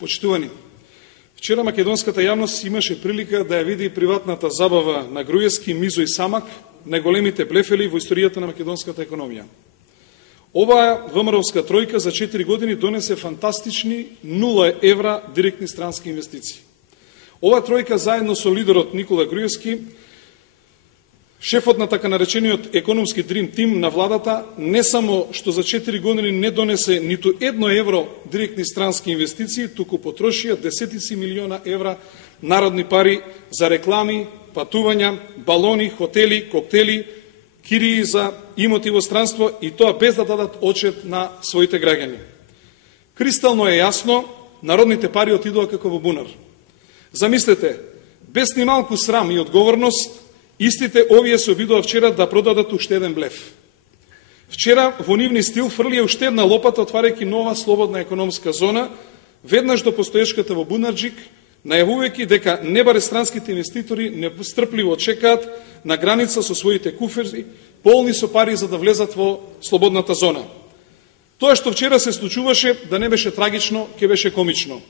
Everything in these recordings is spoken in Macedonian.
Почитувани, вчера македонската јавност имаше прилика да ја види приватната забава на Груевски, Мизо и Самак, најголемите блефели во историјата на македонската економија. Оваа ВМРО-вска тројка за 4 години донесе фантастични 0 евра директни странски инвестиции. Оваа тројка заедно со лидерот Никола Груевски, шефот на така наречениот економски дрим тим на владата, не само што за 4 години не донесе ниту 1 евро директни странски инвестиции, туку потрошија десетици милиона евра народни пари за реклами, патувања, балони, хотели, коктели, кирии за имоти во странство, и тоа без да дадат отчет на своите граѓани. Кристално е јасно, народните пари отидоа како во бунар. Замислете, без ни малку срам и одговорност, истите овие се обидоа вчера да продадат уште еден блеф. Вчера во нивни стил фрлија уште една лопата, отварајќи нова слободна економска зона, веднаш до постоечката во Бунарџик, најавувајќи дека небаре странските инвеститори нестрпливо чекаат на граница со своите куфери, полни со пари за да влезат во слободната зона. Тоа што вчера се случуваше, да не беше трагично, ќе беше комично.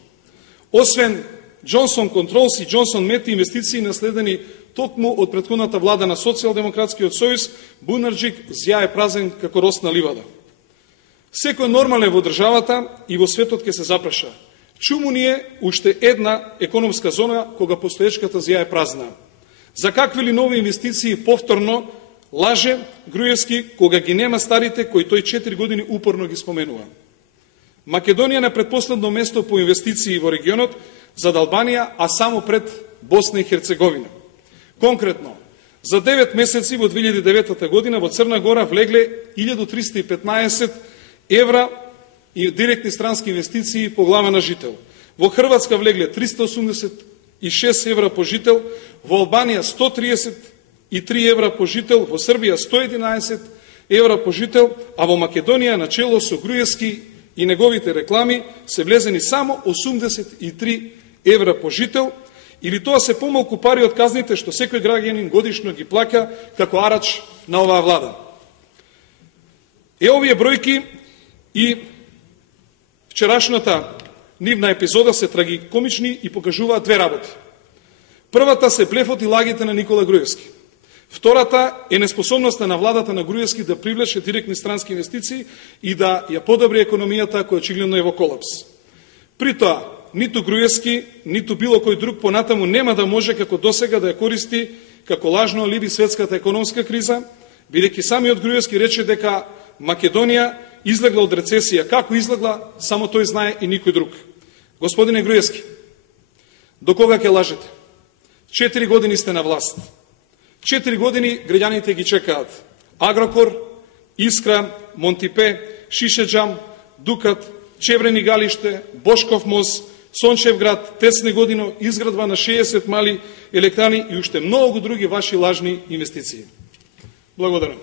Освен Джонсон Контролс и Джонсон Мети инвестиции наследени токму од претходната влада на Социјалдемократскиот сојуз, Бунарџик зјае празен како росна ливада. Секој нормален во државата и во светот ќе се запраша. Чуму ни е уште една економска зона кога постоечката зјае празна? За какви ли нови инвестиции повторно лаже Груевски кога ги нема старите кои тој 4 години упорно ги споменува? Македонија на предпоследно место по инвестиции во регионот зад Албанија, а само пред Босна и Херцеговина. Конкретно, за 9 месеци во 2009 година во Црна Гора влегле 1315 евра и директни странски инвестиции по глава на жител. Во Хрватска влегле 386 евра по жител, во Албанија 133 евра по жител, во Србија 111 евра по жител, а во Македонија начело со Груевски и неговите реклами се влезени само 83 евра по жител, или тоа се помалку пари од казните што секој граѓанин годишно ги плаќа како арач на оваа влада. Овие бројки и вчерашната нивна епизода се трагикомични и покажуваат две работи. Првата се блефот и лагите на Никола Груевски. Втората е неспособноста на владата на Груевски да привлече директни странски инвестиции и да ја подобри економијата која очигледно е во колапс. При тоа, ниту Груевски, ниту било кој друг понатаму нема да може како досега да ја користи како лажно алиби светската економска криза, бидејќи самиот Груевски рече дека Македонија излегла од рецесија. Како излегла, само тој знае и никој друг. Господине Груевски, до кога ќе лажете? 4 години сте на власт. 4 години граѓаните ги чекаат. Агрокор, Искра, Монтипе, Шишеџам, Дукат, Чебрени галиште, Бошков мост, Сончев град, Тесне годино, изградба на 60 мали електрани и уште многу други ваши лажни инвестиции. Благодарам.